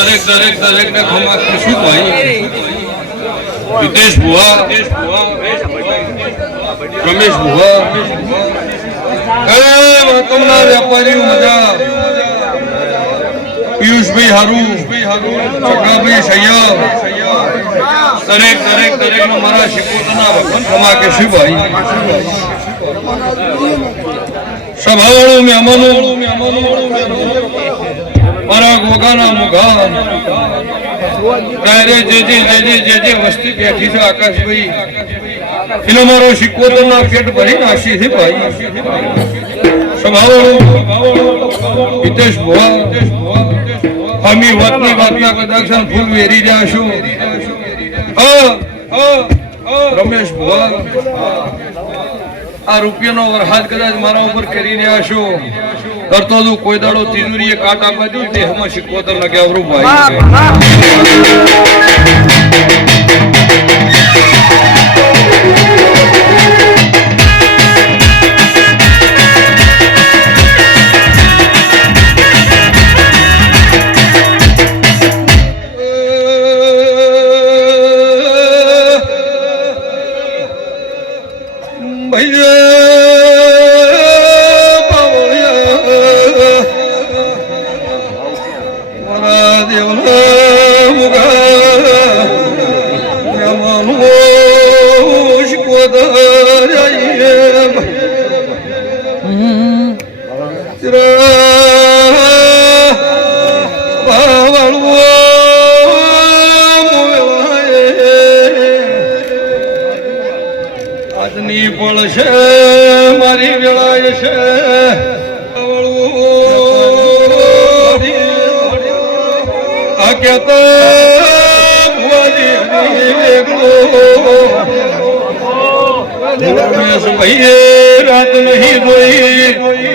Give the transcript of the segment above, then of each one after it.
દરેક ને ખમા શું ભાઈ વિદેશ ભુવા રમેશ ભુવા મહત્વના વેપારી મજા પિયુષભાઈ હારું ચકડાભાઈ સૈયદ દરેક નો મારા શિકોતરના ભગવાન ખમા કે શું ભાઈ સભાવાળું મહેમાનો મારા ગોગાના મુઘા જે વસ્તી બેઠી છે આકાશભાઈ એનો મારો શિકોતરના પેટ ભરી નાસી છે ભાઈ સભાવાળું હિતેશ ભુવા અમી વાતના કદાચ ફૂલ વેરી રહ્યા છું રમેશ ભુવા આ રૂપિયાનો વરસાદ કદાચ મારા ઉપર કરી રહ્યા છો કરતો તું કોઈ દાડો તિજોરીએ કાટ આપવા દઉં તે હમણાં શિકોતર લગ્યા અવરું ભાઈ આજની પળ છે મારી વેળાય છે આ કહેતા ભાઈએ રાત નહીં જોઈ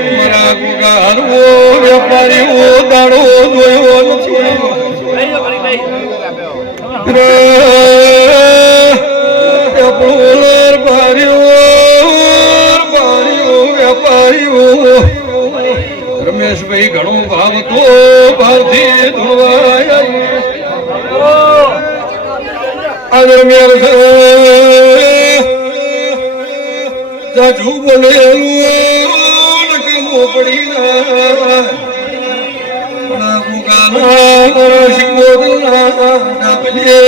મારા ગોગા હરવો વેપારીઓ દાડો જોયો નથી રમેશભાઈ ઘણો ભાવ તો ભારથી ધોવાયા બોલેલું નકમો પડી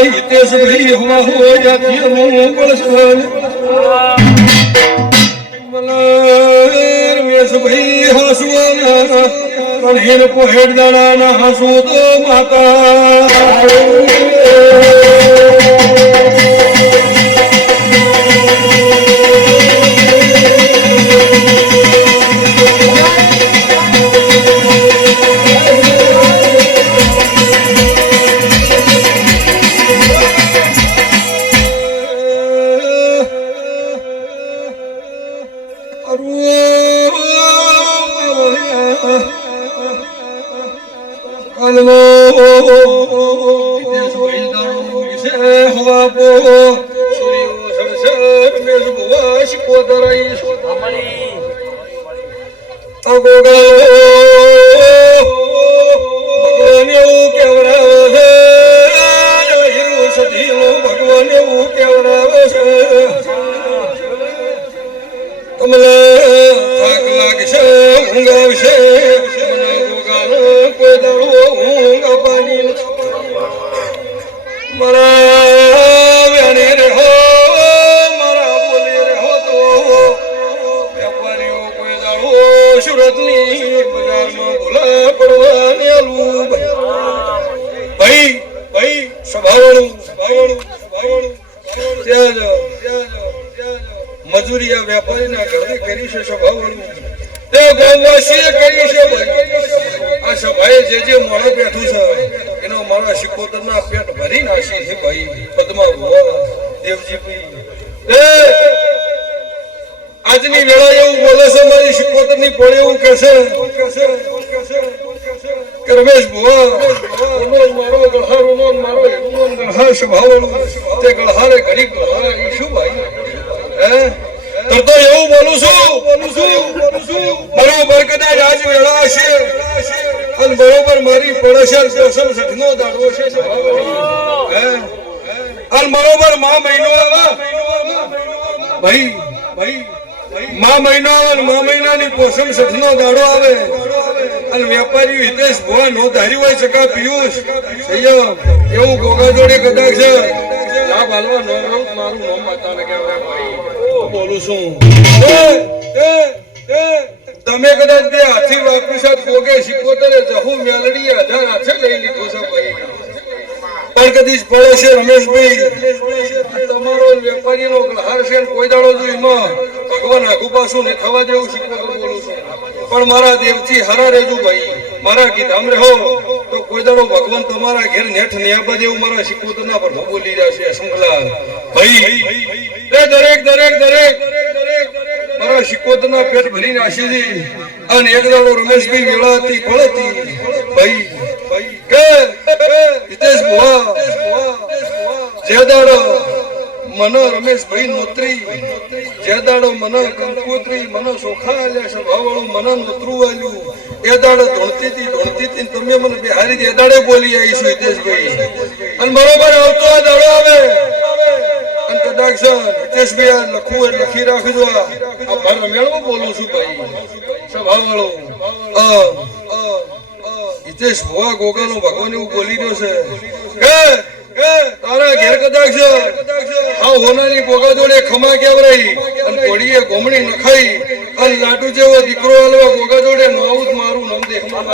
હિતેશભાઈ હવા હોય રમેશભાઈ હાસવાના પણ પોહેડ દાડાના હાસુ તો માતા મજૂરિયા વેપારી ના ઘરે કરી છે સભાવાળું તે ગામવાસીએ કરી છે આ સભાએ જે મોણો બેઠું છે એનો મારા શિકોતરના પેટ ભરી નાખી છે ભાઈ પદ્મા ભુવા દેવજીભાઈ આજની વેળા એવું બોલે છે મારી શિકોતરની પોળે એવું કહેશે કે રમેશ ભુવા મારો ગળહારો મારો ગળહાર સભાવાળું તે ગળહારે ઘડી ગળહારે શું ભાઈ તો એવું બોલું છું બરોબર કદાચ આજ વેળા હશે અને બરોબર મારી પડોશર પોસમ સઠનો દાડો છે અને બરોબર મા મહિનો આવે ભાઈ મા મહિનો આવે ને મા મહિનાની પોસમ સઠનો દાડો આવે અને વેપારી હિતેશ ભુવા નો ધારી હોય ચકા પિયુષ સંયમ એવું ગોગા જોડે કદાચ છે ના બાલવા નો મારું નામ માતાને કહેવાય ભાઈ બોલું છું તમે કદાચ બે હાથી વાપરી સાથ ગોગે શીખવતરે જહુ મેલડી 1000 હાથે લઈ લીધો છે ભાઈ પણ કદી પડે છે રમેશભાઈ તમારો વેપારીનો ગ્રહાર છે કોઈ દાડો જો એમાં ભગવાન આગુ પાછું ને થવા દેવું શીખવતર બોલું છું પણ મારા દેવથી હરા રહેજો ભાઈ મારા કીધામ રહો તો કોઈ દાડો ભગવાન તમારા ઘેર નેઠ ન્યાબા દેવું મારા શીખવતરના પર બોલી રહ્યા છે સંકલા ભાઈ દરેક મારા શીખવતરના પેટ ભરી નાખી છે અને એક દાડો રમેશભાઈ વેળા હતી પડતી ભાઈ કે હિતેશ ભુવા જે દાડો મને રમેશભાઈ નોતરી જે દાડો મને કંકોત્રી મને સોખા આલ્યા સ્વભાવવાળું મને નોતરું આલ્યું એ દાડો ધોણતી તમે મને બિહારી એ દાડે બોલી આવીશું હિતેશભાઈ અને બરોબર આવતો આ દાડો આવે અને કદાચ હિતેશભાઈ આ લખવું એ લખી રાખજો આ ભાર રમેળમાં બોલું છું ભાઈ સ્વભાવવાળો હિતેશ ભુવા ગોગાનો ભગવાન એવું બોલી રહ્યો છે કે તારા ઘેર કદાચ હા હોનાની ગોગા જોડે ખમા કેવરાઈ અને કોડીએ ગોમણી નખાઈ અને લાડુ જેવો દીકરો આલવા ગોગા જોડે નો આવું મારું નામ દેખમાં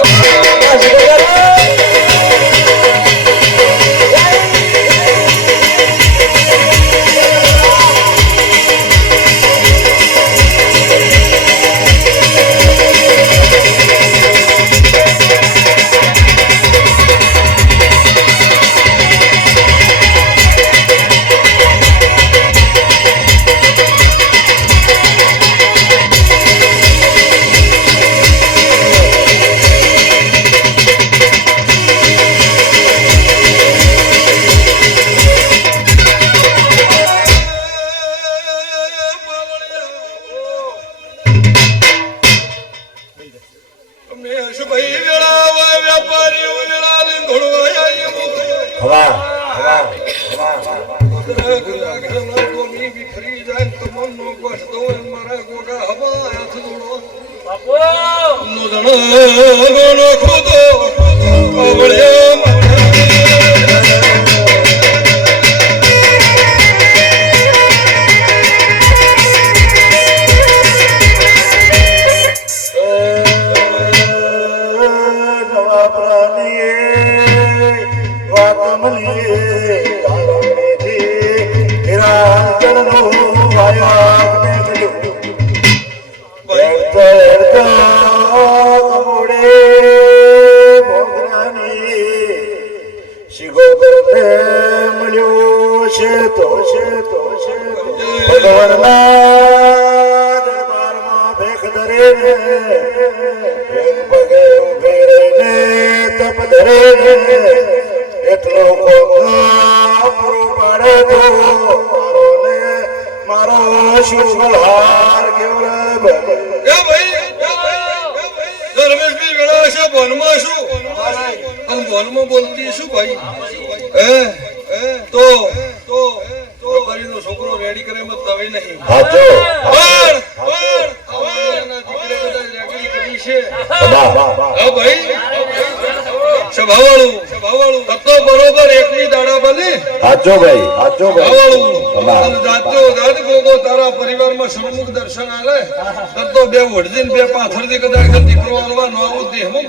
બોલતી શું ભાઈ તો છોકરો રેડી કરે મત તવે નહીં સ્વભાવવાળું તો બરોબર એકની દાડા બને હાચો ભાઈ તારા પરિવારમાં સન્મુખ દર્શન આલે તો બે વડજીન બે પાથરથી કદાચ દીકરો આલવા નો આવું દેહમાં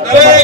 દરેક